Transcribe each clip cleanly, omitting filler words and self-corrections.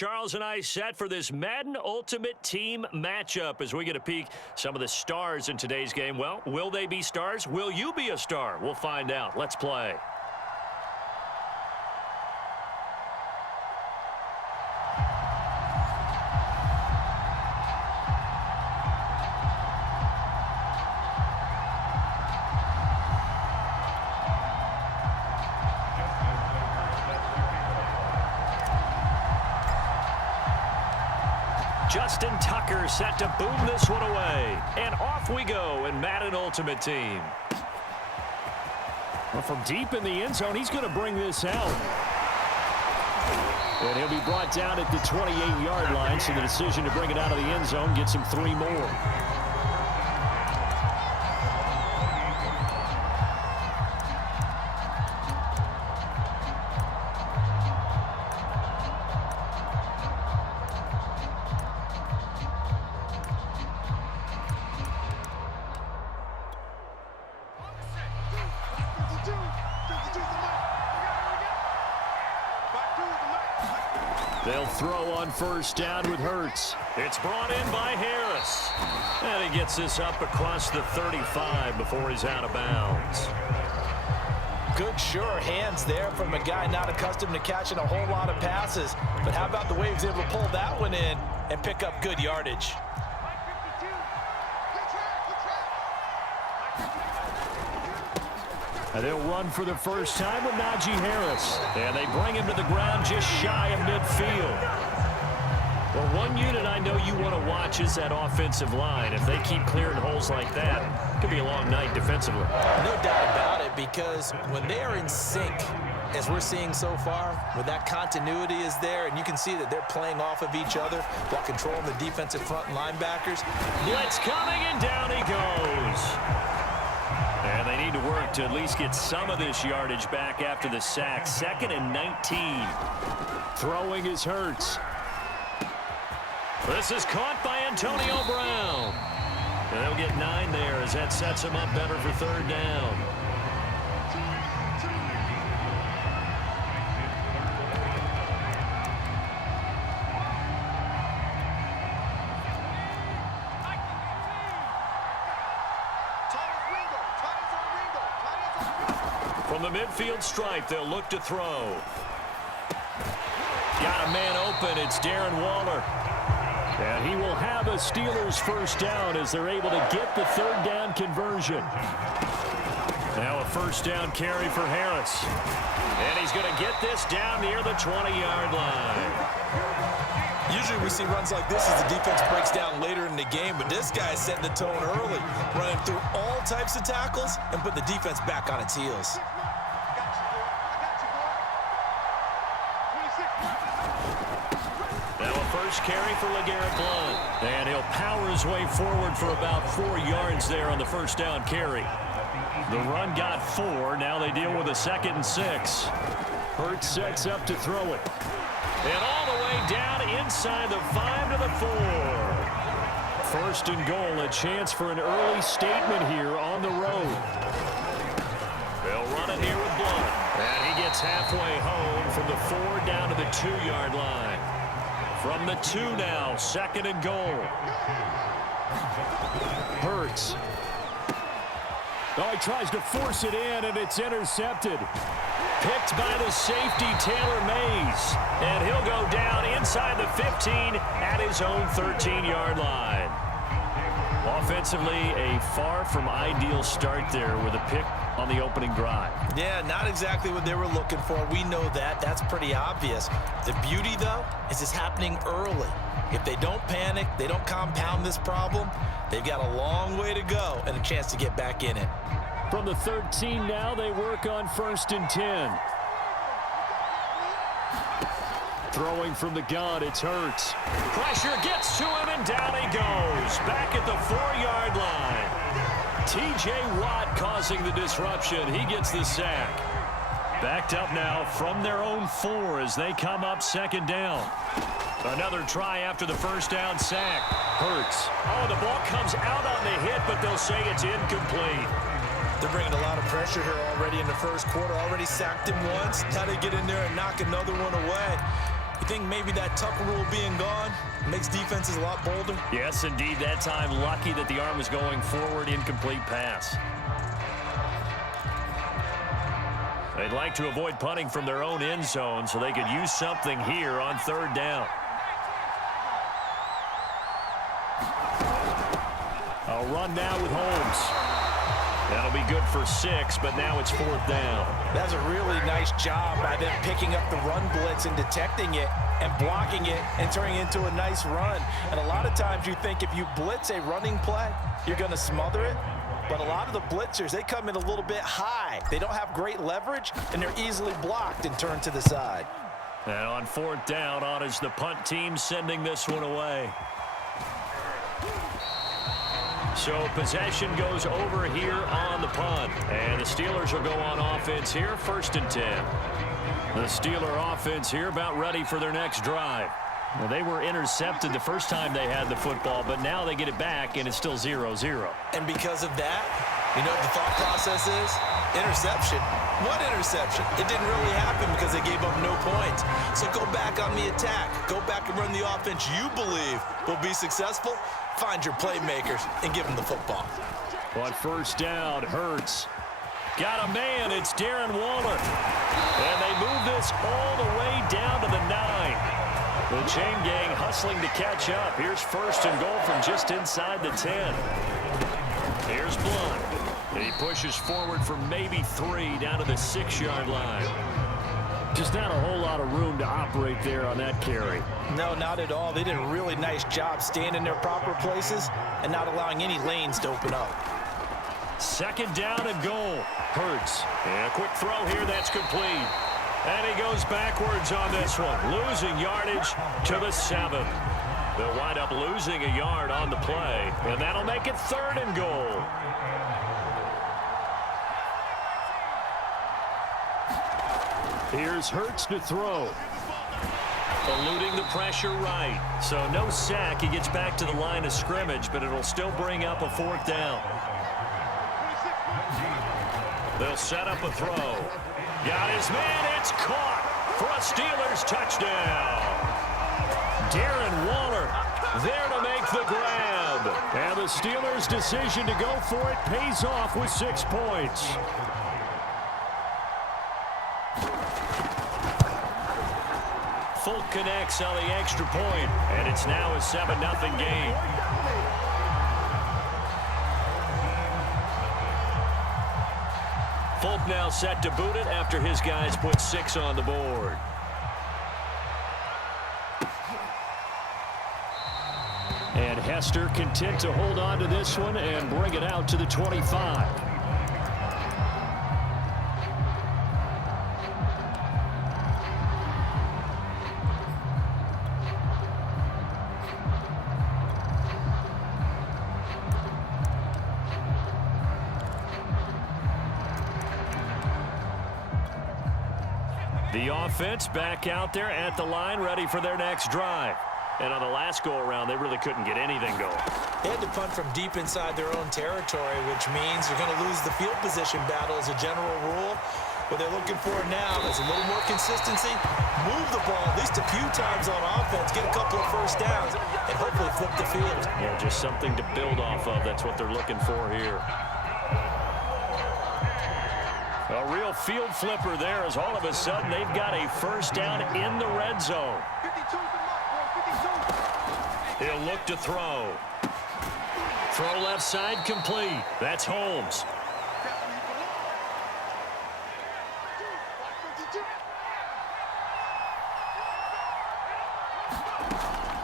Charles and I set for this Madden Ultimate Team matchup as we get a peek some of the stars in today's game. Well, will they be stars? Will you be a star? We'll find out. Let's play. Justin Tucker set to boom this one away. And off we go in Madden Ultimate Team. Well, from deep in the end zone, he's going to bring this out. And he'll be brought down at the 28-yard line, so the decision to bring it out of the end zone gets him 3 more. They'll throw on first down with Hurts. It's brought in by Harris. And he gets this up across the 35 before he's out of bounds. Good, sure hands there from a guy not accustomed to catching a whole lot of passes. But how about the way he was able to pull that one in and pick up good yardage? And they'll run for the first time with Najee Harris. And they bring him to the ground just shy of midfield. Well, one unit I know you want to watch is that offensive line. If they keep clearing holes like that, it could be a long night defensively. No doubt about it, because when they are in sync, as we're seeing so far, when that continuity is there, and you can see that they're playing off of each other while controlling the defensive front linebackers. Blitz coming, and down he goes. And they need to work to at least get some of this yardage back after the sack. 2nd and 19. Throwing is Hurts. This is caught by Antonio Brown. And they'll get 9 there as that sets him up better for 3rd down. From the midfield stripe, they'll look to throw. Got a man open. It's Darren Waller. And he will have a Steelers first down as they're able to get the 3rd down conversion. Now a first down carry for Harris. And he's going to get this down near the 20-yard line. Usually we see runs like this as the defense breaks down later in the game, but this guy's setting the tone early, running through all types of tackles and put the defense back on its heels. Now a first carry for LeGarrette Blount. And he'll power his way forward for about 4 yards there on the first down carry. The run got 4. Now they deal with a 2nd and 6. Hurts sets up to throw it. And all the way down inside the 5 to the 4. 1st and goal, a chance for an early statement here on the road. They'll run it here with Blount. And he gets halfway home from the 4 down to the 2-yard line. From the 2 now, 2nd and goal. Hurts. Oh, he tries to force it in, and it's intercepted. Picked by the safety, Taylor Mays. And he'll go down inside the 15 at his own 13-yard line. Offensively, a far from ideal start there with a pick on the opening drive. Yeah, not exactly what they were looking for. We know that. That's pretty obvious. The beauty, though, is it's happening early. If they don't panic, they don't compound this problem, they've got a long way to go and a chance to get back in it. From the 13 now, they work on 1st and 10. Throwing from the gun, it's Hurts. Pressure gets to him, and down he goes. Back at the 4-yard line. T.J. Watt causing the disruption. He gets the sack. Backed up now from their own 4 as they come up 2nd down. Another try after the first down sack. Hurts. Oh, the ball comes out on the hit, but they'll say it's incomplete. They're bringing a lot of pressure here already in the first quarter. Already sacked him once. Now they get in there and knock another one away. You think maybe that Tucker rule being gone makes defenses a lot bolder? Yes, indeed. That time, lucky that the arm was going forward. Incomplete pass. They'd like to avoid punting from their own end zone so they could use something here on third down. A run now with Holmes. That'll be good for 6, but now it's 4th down. That's a really nice job by them picking up the run blitz and detecting it and blocking it and turning it into a nice run. And a lot of times you think if you blitz a running play, you're going to smother it. But a lot of the blitzers, they come in a little bit high. They don't have great leverage, and they're easily blocked and turned to the side. And on 4th down, on is the punt team sending this one away. So possession goes over here on the punt. And the Steelers will go on offense here, 1st and 10. The Steeler offense here about ready for their next drive. Well, they were intercepted the first time they had the football, but now they get it back, and it's still 0-0. And because of that, you know what the thought process is? Interception. What interception? It didn't really happen because they gave up no points. So go back on the attack. Go back and run the offense you believe will be successful. Find your playmakers and give them the football. On 1st down, Hurts. Got a man. It's Darren Waller. And they move this all the way down to the 9. The chain gang hustling to catch up. Here's 1st and goal from just inside the 10. Here's Blunt. He pushes forward for maybe 3 down to the 6-yard line. Just not a whole lot of room to operate there on that carry. No, not at all. They did a really nice job staying in their proper places and not allowing any lanes to open up. 2nd down and goal. Hurts. And a quick throw here. That's complete. And he goes backwards on this one, losing yardage to the 7. They'll wind up losing a yard on the play, and that'll make it 3rd and goal. Here's Hurts to throw. Eluding the pressure right. So no sack. He gets back to the line of scrimmage, but it'll still bring up a 4th down. They'll set up a throw. Got his man. It's caught for a Steelers touchdown. Darren Waller there to make the grab. And the Steelers' decision to go for it pays off with 6 points. Folk connects on the extra point, and it's now a 7-0 game. Folk now set to boot it after his guys put 6 on the board. And Hester content to hold on to this one and bring it out to the 25. The offense back out there at the line, ready for their next drive. And on the last go-around, they really couldn't get anything going. They had to punt from deep inside their own territory, which means they're going to lose the field position battle as a general rule. What they're looking for now is a little more consistency, move the ball at least a few times on offense, get a couple of 1st downs, and hopefully flip the field. Yeah, just something to build off of. That's what they're looking for here. A real field flipper there as all of a sudden they've got a 1st down in the red zone. He'll look to throw. Throw left side complete. That's Holmes.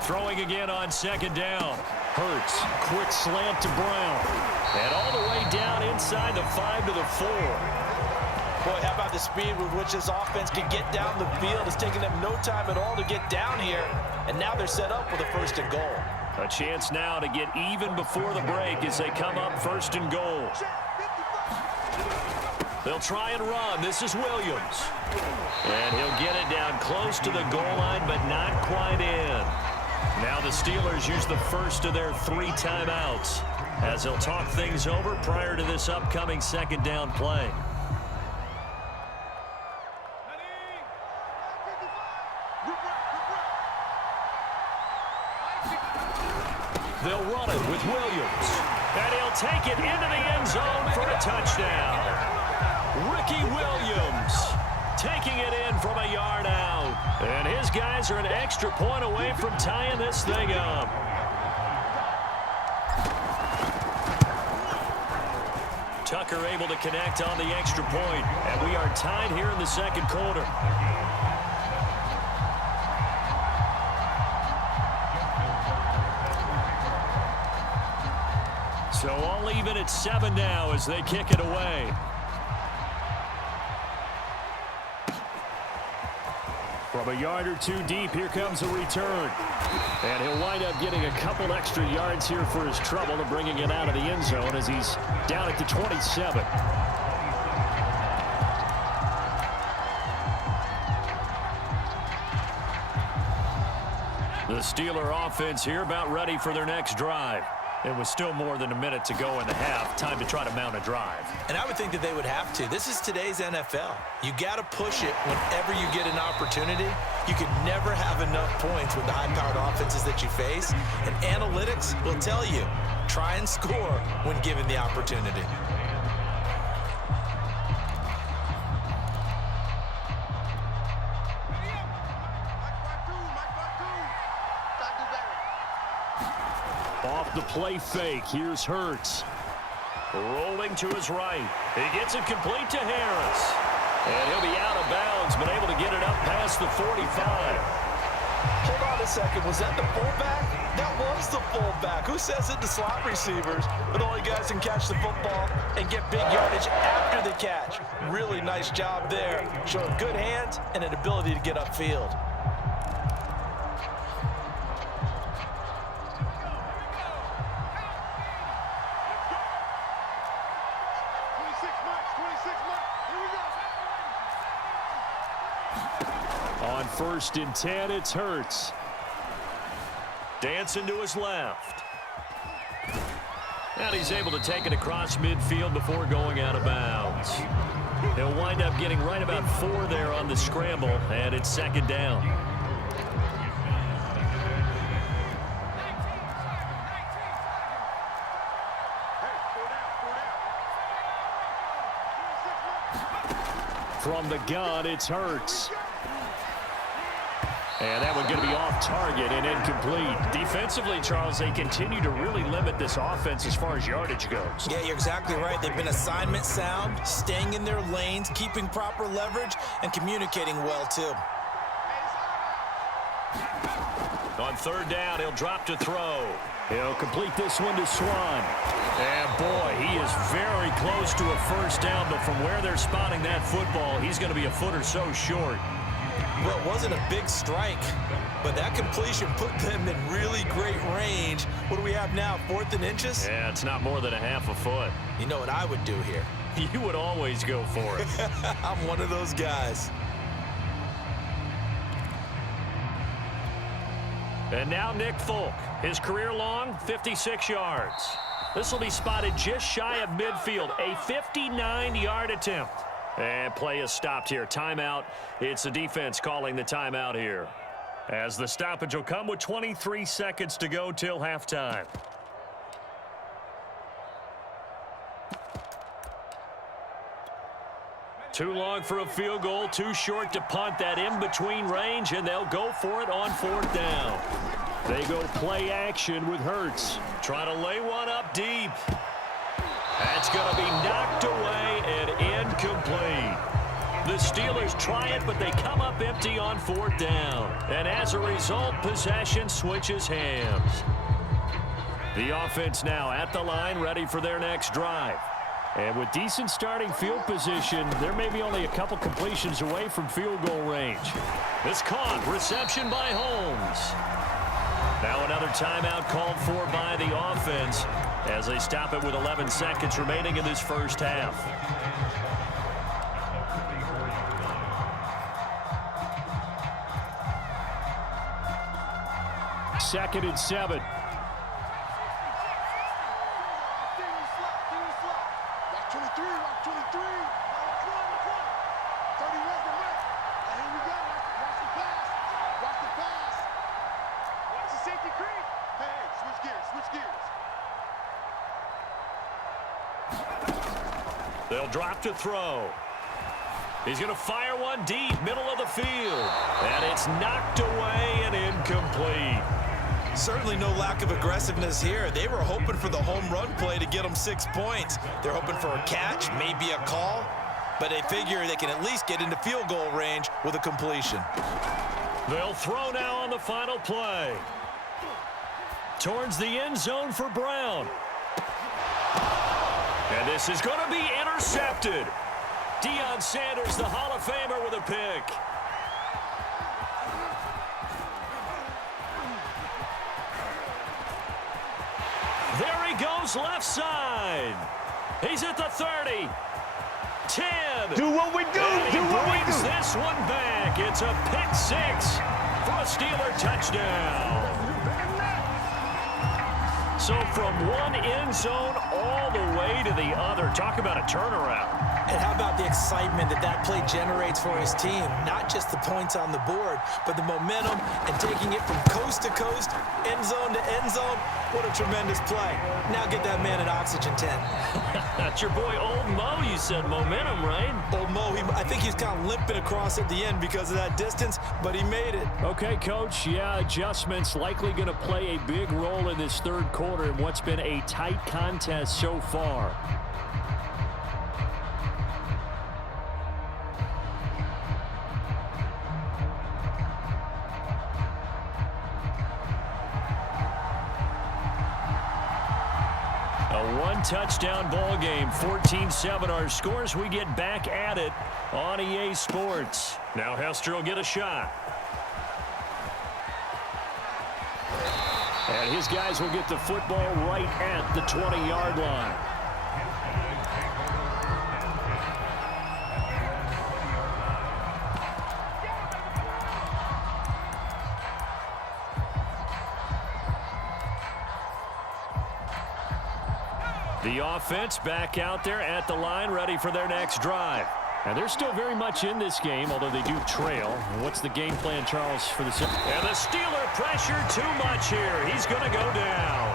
Throwing again on 2nd down. Hurts. Quick slant to Brown. And all the way down inside the 5 to the 4. Boy, how about the speed with which this offense can get down the field? It's taking them no time at all to get down here. And now they're set up with a 1st and goal. A chance now to get even before the break as they come up 1st and goal. They'll try and run. This is Williams. And he'll get it down close to the goal line, but not quite in. Now the Steelers use the first of their 3 timeouts as they'll talk things over prior to this upcoming 2nd down play. They'll run it with Williams. And he'll take it into the end zone for a touchdown. Ricky Williams taking it in from a yard out. And his guys are an extra point away from tying this thing up. Tucker able to connect on the extra point, and we are tied here in the second quarter. So all even at 7 now as they kick it away. From a yard or two deep, here comes a return. And he'll wind up getting a couple extra yards here for his trouble and bringing it out of the end zone as he's down at the 27. The Steeler offense here about ready for their next drive. It was still more than a minute to go in the half. Time to try to mount a drive. And I would think that they would have to. This is today's NFL. You got to push it whenever you get an opportunity. You can never have enough points with the high-powered offenses that you face. And analytics will tell you, try and score when given the opportunity. Off the play fake, here's Hurts. Rolling to his right. He gets it complete to Harris. And he'll be out of bounds, but able to get it up past the 45. Hold on a second. Was that the fullback? That was the fullback. Who says it to slot receivers? But only guys can catch the football and get big yardage after the catch. Really nice job there. Showing good hands and an ability to get upfield. On 1st and 10, it's Hurts. Dancing to his left. And he's able to take it across midfield before going out of bounds. He'll wind up getting right about 4 there on the scramble, and it's 2nd down. From the gun, it's Hurts. And that one going to be off target and incomplete. Defensively, Charles, they continue to really limit this offense as far as yardage goes. Yeah, you're exactly right. They've been assignment sound, staying in their lanes, keeping proper leverage, and communicating well, too. On 3rd down, he'll drop to throw. He'll complete this one to Swan. And, boy, he is very close to a 1st down, but from where they're spotting that football, he's going to be a foot or so short. Well, it wasn't a big strike, but that completion put them in really great range. What do we have now, 4th and inches? Yeah, it's not more than a half a foot. You know what I would do here? You would always go for it. I'm one of those guys. And now Nick Folk. His career long, 56 yards. This will be spotted just shy of midfield, a 59-yard attempt. And play is stopped here. Timeout. It's the defense calling the timeout here. As the stoppage will come with 23 seconds to go till halftime. Too long for a field goal, too short to punt. That in-between range, and they'll go for it on 4th down. They go play action with Hurts. Trying to lay one up deep. That's going to be knocked away and incomplete. The Steelers try it, but they come up empty on 4th down. And as a result, possession switches hands. The offense now at the line, ready for their next drive. And with decent starting field position, there may be only a couple completions away from field goal range. It's caught. Reception by Holmes. Now another timeout called for by the offense as they stop it with 11 seconds remaining in this 1st half. Second and 7. Switch gears. They'll drop to throw. He's going to fire one deep, middle of the field. And it's knocked away and incomplete. Certainly no lack of aggressiveness here. They were hoping for the home run play to get them 6 points. They're hoping for a catch, maybe a call, but they figure they can at least get into field goal range with a completion. They'll throw now on the final play. Towards the end zone for Brown. And this is going to be intercepted. Deion Sanders, the Hall of Famer, with a pick. There he goes left side. He's at the 30. 10. Do what we do. And Do what we brings do. this one back. It's a pick 6 for a Steeler touchdown. So from one end zone all the way to the other. Talk about a turnaround. And how about the excitement that play generates for his team? Not just the points on the board, but the momentum and taking it from coast to coast, end zone to end zone. What a tremendous play. Now get that man an oxygen tent. That's your boy Old Mo. You said momentum, right? Old Mo, I think he's kind of limping across at the end because of that distance, but he made it. Okay, Coach. Yeah, adjustments likely going to play a big role in this third quarter in what's been a tight contest so far. A one-touchdown ball game, 14-7 our scores. We get back at it on EA Sports. Now Hester will get a shot. And his guys will get the football right at the 20-yard line. The offense back out there at the line, ready for their next drive. And they're still very much in this game, although they do trail. What's the game plan, Charles, for the... And the Steeler pressure too much here. He's going to go down.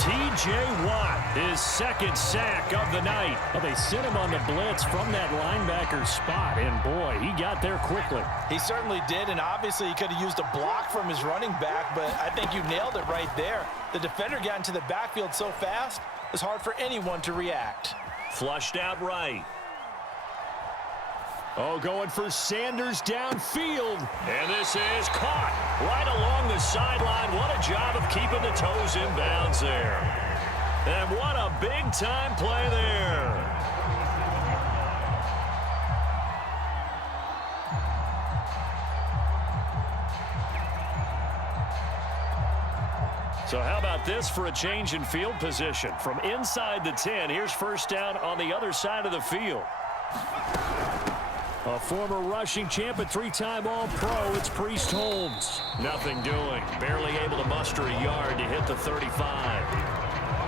T.J. Watt, his second sack of the night. Well, they sent him on the blitz from that linebacker spot, and boy, he got there quickly. He certainly did, and obviously he could have used a block from his running back, but I think you nailed it right there. The defender got into the backfield so fast, it's hard for anyone to react. Flushed out right. Oh, going for Sanders downfield. And this is caught right along the sideline. What a job of keeping the toes in bounds there. And what a big-time play there. So how about this for a change in field position? From inside the 10, here's first down on the other side of the field. A former rushing champ and three-time All-Pro, it's Priest Holmes. Nothing doing. Barely able to muster a yard to hit the 35.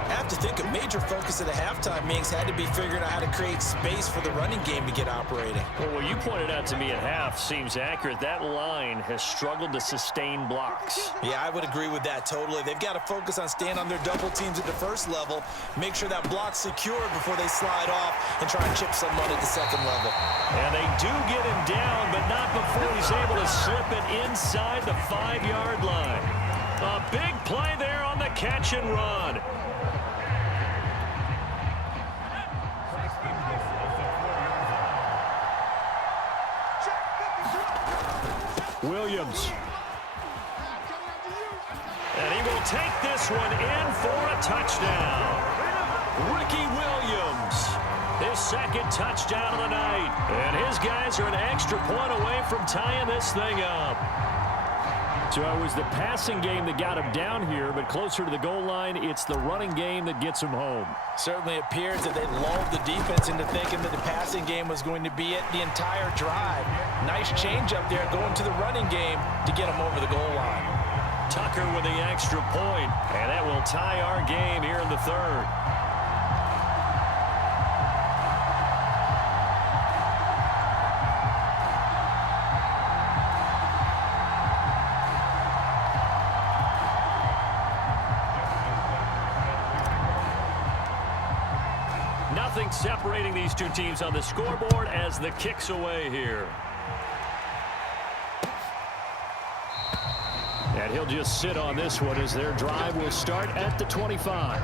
I have to think a major focus at the halftime meetings had to be figuring out how to create space for the running game to get operating. Well, what you pointed out to me at half seems accurate. That line has struggled to sustain blocks. Yeah, I would agree with that totally. They've got to focus on staying on their double teams at the first level, make sure that block's secure before they slide off and try and chip someone at the second level. And they do get him down, but not before he's able to slip it inside the 5-yard line. A big play there on the catch and run. Williams. And he will take this one in for a touchdown. Ricky Williams, his second touchdown of the night. And his guys are an extra point away from tying this thing up. So it was the passing game that got him down here, but closer to the goal line, it's the running game that gets him home. Certainly appears that they lulled the defense into thinking that the passing game was going to be it the entire drive. Nice change up there going to the running game to get him over the goal line. Tucker with the extra point, and that will tie our game here in the third. nothing separating these two teams on the scoreboard as the kick's away here. And he'll just sit on this one as their drive will start at the 25.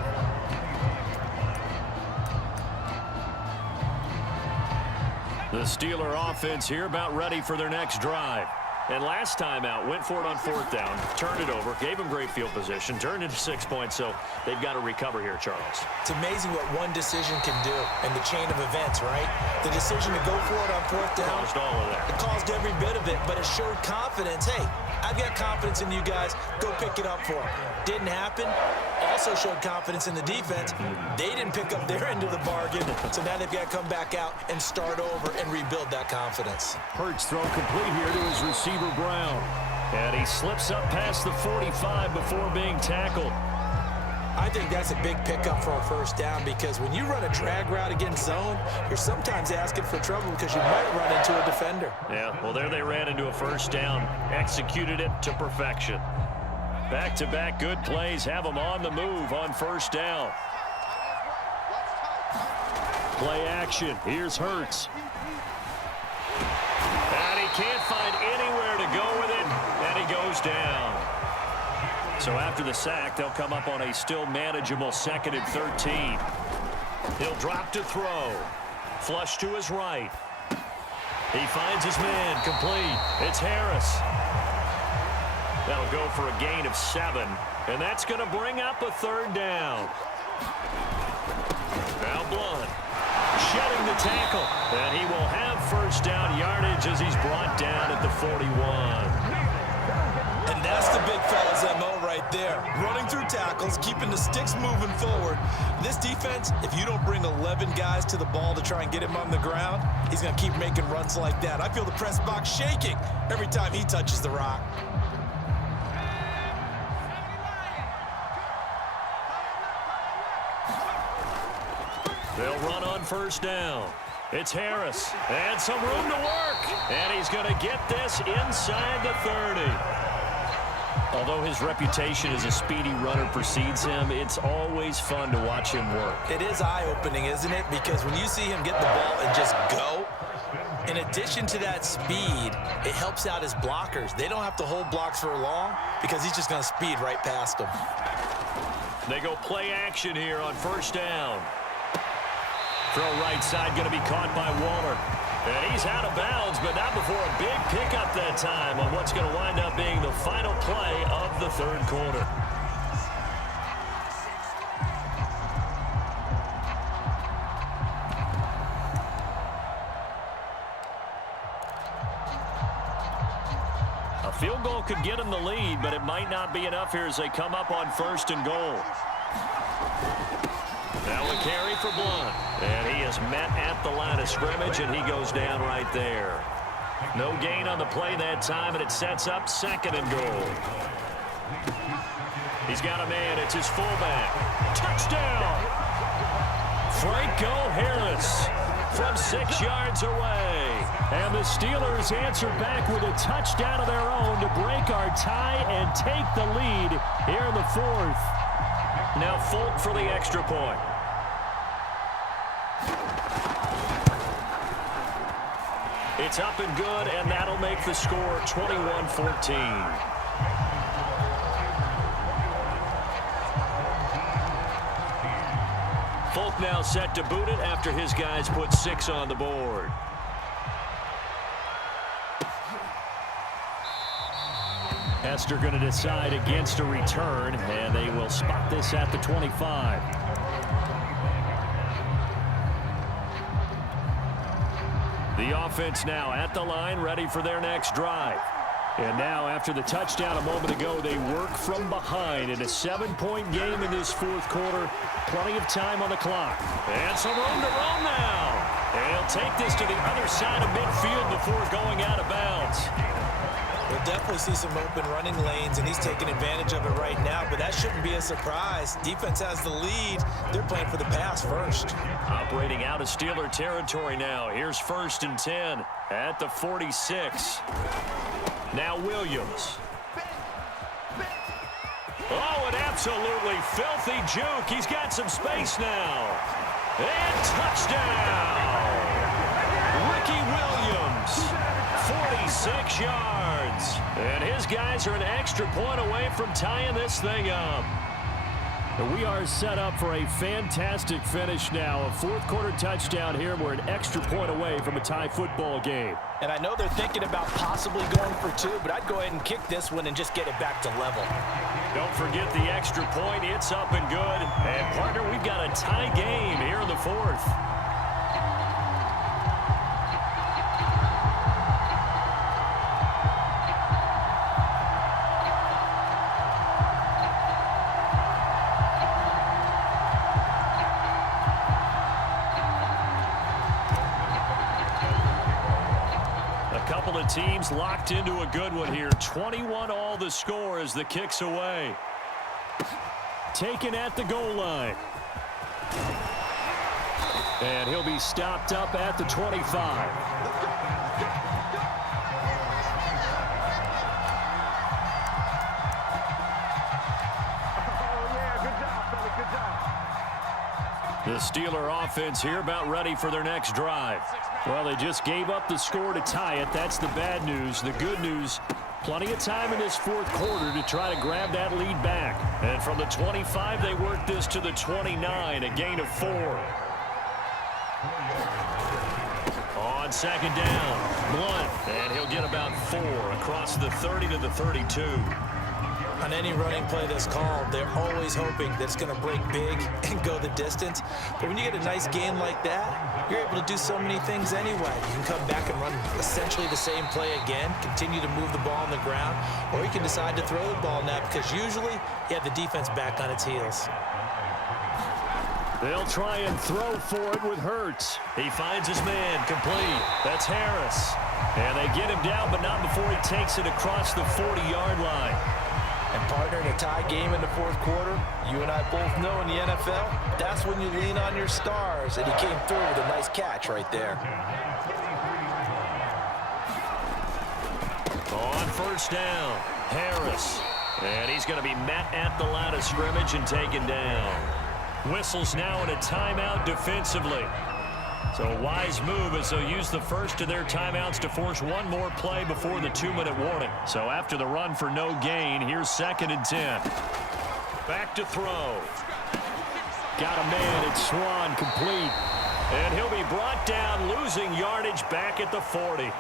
The Steeler offense here about ready for their next drive. And last time out, went for it on 4th down, turned it over, gave them great field position, turned into 6 points, so they've got to recover here, Charles. It's amazing what one decision can do in the chain of events, right? The decision to go for it on 4th down. Caused all of that. It caused every bit of it, but it showed confidence. Hey, I've got confidence in you guys. Go pick it up for them. Didn't happen. Also showed confidence in the defense. They didn't pick up their end of the bargain, so now they've got to come back out and start over and rebuild that confidence. Hurts throw complete here to his receiver, Brown. And he slips up past the 45 before being tackled. I think that's a big pickup for a 1st down because when you run a drag route against zone, you're sometimes asking for trouble because you might run into a defender. Yeah, well, there they ran into a 1st down, executed it to perfection. Back-to-back good plays have them on the move on 1st down. Play action. Here's Hurts. And he can't find anywhere to go with it, and he goes down. So after the sack, they'll come up on a still manageable 2nd and 13. He'll drop to throw. Flush to his right. He finds his man complete. It's Harris. That'll go for a gain of 7, and that's going to bring up a 3rd down. Now Blunt shedding the tackle, and he will have 1st down yardage as he's brought down at the 41. And that's the big fella's MO right there. Running through tackles, keeping the sticks moving forward. This defense, if you don't bring 11 guys to the ball to try and get him on the ground, he's going to keep making runs like that. I feel the press box shaking every time he touches the rock. They'll run on 1st down. It's Harris. And some room to work. And he's going to get this inside the 30. Although his reputation as a speedy runner precedes him, it's always fun to watch him work. It is eye-opening, isn't it? Because when you see him get the ball and just go, in addition to that speed, it helps out his blockers. They don't have to hold blocks for long because he's just going to speed right past them. They go play action here on 1st down. Throw right side going to be caught by Waller. And he's out of bounds, but not before a big pickup that time on what's going to wind up being the final play of the 3rd quarter. A field goal could get him the lead, but it might not be enough here as they come up on 1st and goal. Now a carry for Blunt. And he is met at the line of scrimmage, and he goes down right there. No gain on the play that time, and it sets up 2nd and goal. He's got a man. It's his fullback. Touchdown! Franco Harris from 6 yards away. And the Steelers answer back with a touchdown of their own to break our tie and take the lead here in the 4th. Now Folk for the extra point. It's up and good, and that'll make the score 21-14. Folk now set to boot it after his guys put 6 on the board. Hester going to decide against a return, and they will spot this at the 25. The offense now at the line, ready for their next drive. And now, after the touchdown a moment ago, they work from behind in a 7-point game in this 4th quarter. Plenty of time on the clock. And some room to roam now. And he'll take this to the other side of midfield before going out of bounds. We'll definitely see some open running lanes, and he's taking advantage of it right now, but that shouldn't be a surprise. Defense has the lead. They're playing for the pass first. Operating out of Steeler territory now. Here's 1st and 10 at the 46. Now Williams. Oh, an absolutely filthy juke. He's got some space now. And touchdown! Ricky Williams, 46 yards. And his guys are an extra point away from tying this thing up. We are set up for a fantastic finish now. A fourth quarter touchdown here. We're an extra point away from a tie football game. And I know they're thinking about possibly going for two, but I'd go ahead and kick this one and just get it back to level. Don't forget the extra point. It's up and good. And, partner, we've got a tie game here in the fourth. Teams locked into a good one here. 21 all the score as the kick's away. Taken at the goal line. And he'll be stopped up at the 25. The Steeler offense here about ready for their next drive. Well, they just gave up the score to tie it. That's the bad news. The good news, plenty of time in this fourth quarter to try to grab that lead back. And from the 25, they work this to the 29, a gain of 4. On second down, Blunt, and he'll get about 4 across the 30 to the 32. On any running play that's called, they're always hoping that it's going to break big and go the distance. But when you get a nice gain like that, you're able to do so many things anyway. You can come back and run essentially the same play again, continue to move the ball on the ground, or you can decide to throw the ball now because usually you have the defense back on its heels. They'll try and throw for it with Hurts. He finds his man complete. That's Harris. And they get him down, but not before he takes it across the 40-yard line. And, partner, in a tie game in the fourth quarter, you and I both know in the NFL, that's when you lean on your stars. And he came through with a nice catch right there. On first down, Harris. And he's going to be met at the line of scrimmage and taken down. Whistles now in a timeout defensively. So a wise move as they'll use the first of their timeouts to force one more play before the 2-minute warning. So after the run for no gain, here's 2nd and 10. Back to throw. Got a man at Swan, complete. And he'll be brought down, losing yardage back at the 40.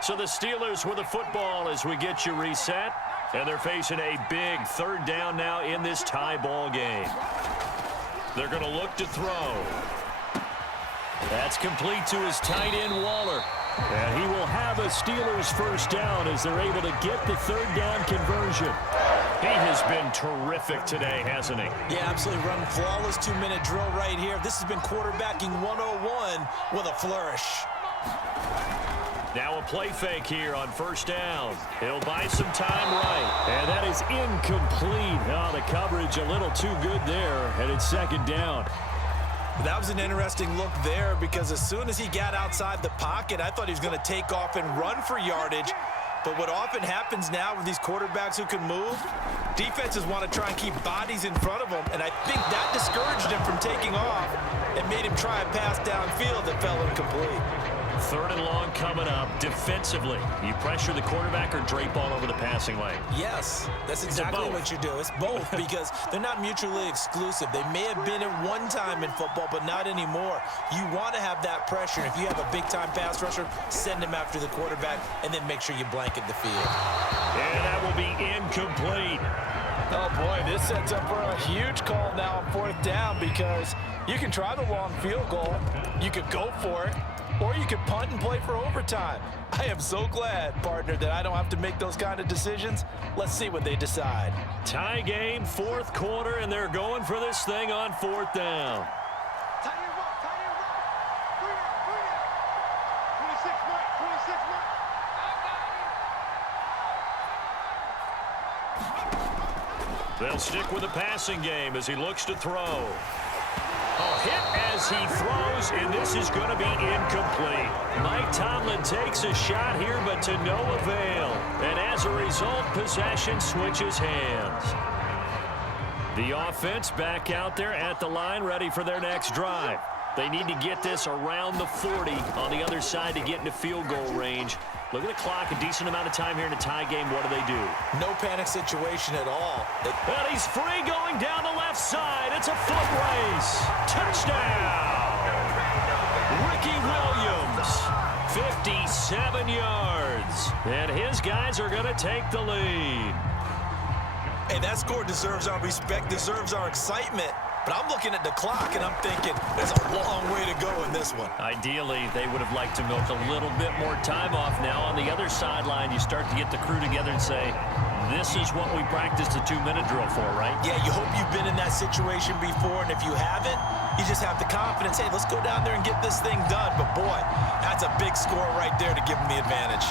So the Steelers with the football as we get you reset. And they're facing a big 3rd down now in this tie ball game. They're going to look to throw. That's complete to his tight end, Waller. And he will have a Steelers first down as they're able to get the 3rd down conversion. He has been terrific today, hasn't he? Yeah, absolutely. Run flawless 2-minute drill right here. This has been quarterbacking 101 with a flourish. Now a play fake here on first down. He'll buy some time right. And that is incomplete. Oh, the coverage a little too good there. And it's 2nd down. That was an interesting look there because as soon as he got outside the pocket, I thought he was going to take off and run for yardage. But what often happens now with these quarterbacks who can move, defenses want to try and keep bodies in front of them. And I think that discouraged him from taking off and made him try a pass downfield that fell incomplete. 3rd and long coming up. Defensively, you pressure the quarterback or drape all over the passing lane? Yes, that's exactly what you do. It's both because they're not mutually exclusive. They may have been at one time in football, but not anymore. You want to have that pressure. If you have a big-time pass rusher, send him after the quarterback, and then make sure you blanket the field. And that will be incomplete. Oh, boy, this sets up for a huge call now on 4th down because you can try the long field goal. You could go for it. Or you could punt and play for overtime. I am so glad, partner, that I don't have to make those kind of decisions. Let's see what they decide. Tie game, 4th quarter, and they're going for this thing on 4th down. They'll stick with the passing game as he looks to throw. Oh, hit as he throws, and this is going to be incomplete. Mike Tomlin takes a shot here, but to no avail. And as a result, possession switches hands. The offense back out there at the line, ready for their next drive. They need to get this around the 40 on the other side to get into field goal range. Look at the clock, a decent amount of time here in a tie game. What do? No panic situation at all. And he's free going down the left side. It's a foot race. Touchdown. Ricky Williams, 57 yards. And his guys are going to take the lead. Hey, that score deserves our respect, deserves our excitement. But I'm looking at the clock, and I'm thinking there's a long way to go in this one. Ideally, they would have liked to milk a little bit more time off. Now, on the other sideline, you start to get the crew together and say, this is what we practiced the 2-minute drill for, right? Yeah, you hope you've been in that situation before, and if you haven't, you just have the confidence, hey, let's go down there and get this thing done. But, boy, that's a big score right there to give them the advantage.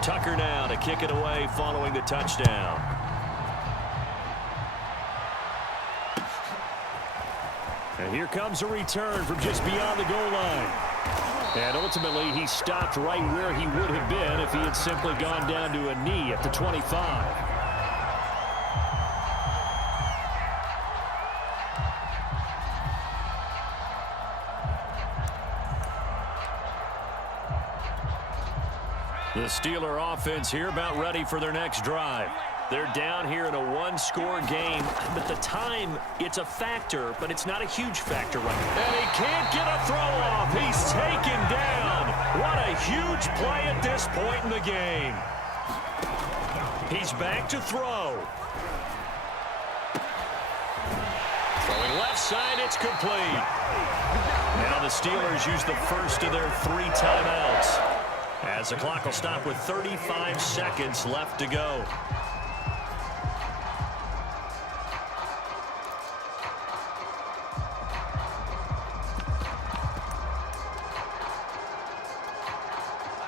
Tucker now to kick it away following the touchdown. And here comes a return from just beyond the goal line. And ultimately, he stopped right where he would have been if he had simply gone down to a knee at the 25. The Steeler offense here about ready for their next drive. They're down here in a one-score game, but the time, it's a factor, but it's not a huge factor right now. And he can't get a throw off. He's taken down. What a huge play at this point in the game. He's back to throw. Throwing left side, it's complete. Now the Steelers use the first of their 3 timeouts, as the clock will stop with 35 seconds left to go.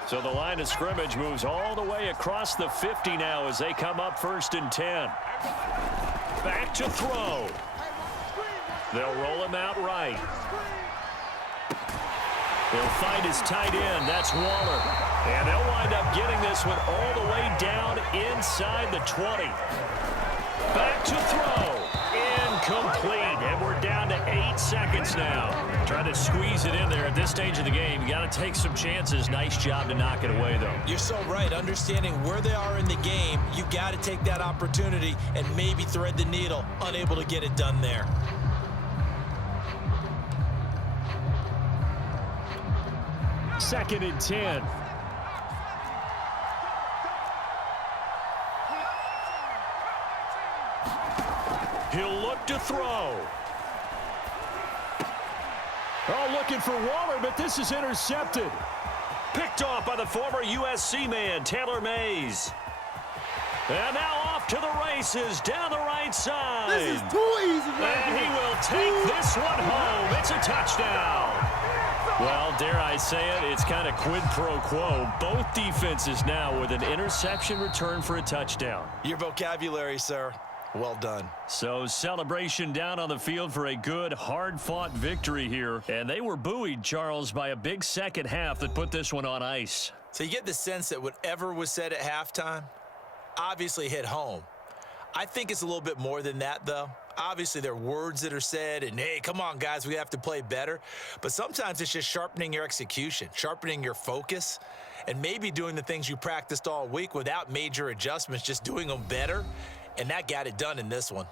So the line of scrimmage moves all the way across the 50 now as they come up 1st and 10. Back to throw. They'll roll him out right. He'll find his tight end. That's Waller. And they'll wind up getting this one all the way down inside the 20. Back to throw. Incomplete. And we're down to 8 seconds now. Trying to squeeze it in there at this stage of the game. You got to take some chances. Nice job to knock it away, though. You're so right. Understanding where they are in the game, you got to take that opportunity and maybe thread the needle. Unable to get it done there. Second and 10. He'll look to throw. Oh, looking for Waller, but this is intercepted. Picked off by the former USC man, Taylor Mays. And now off to the races, down the right side. This is too easy, man. And he will take this one home. It's a touchdown. Well, dare I say it, it's kind of quid pro quo. Both defenses now with an interception return for a touchdown. Your vocabulary, sir. Well done. So celebration down on the field for a good, hard-fought victory here. And they were buoyed, Charles, by a big second half that put this one on ice. So you get the sense that whatever was said at halftime obviously hit home. I think it's a little bit more than that, though. Obviously, there are words that are said, and, hey, come on, guys, we have to play better. But sometimes it's just sharpening your execution, sharpening your focus, and maybe doing the things you practiced all week without major adjustments, just doing them better. And that got it done in this one.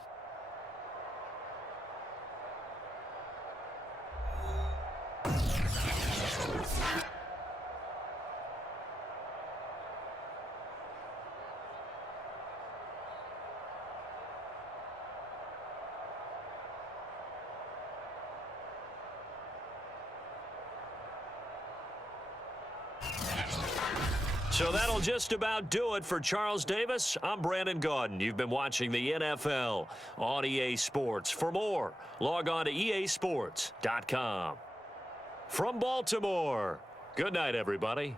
So that'll just about do it for Charles Davis. I'm Brandon Gaudin. You've been watching the NFL on EA Sports. For more, log on to easports.com. From Baltimore, good night, everybody.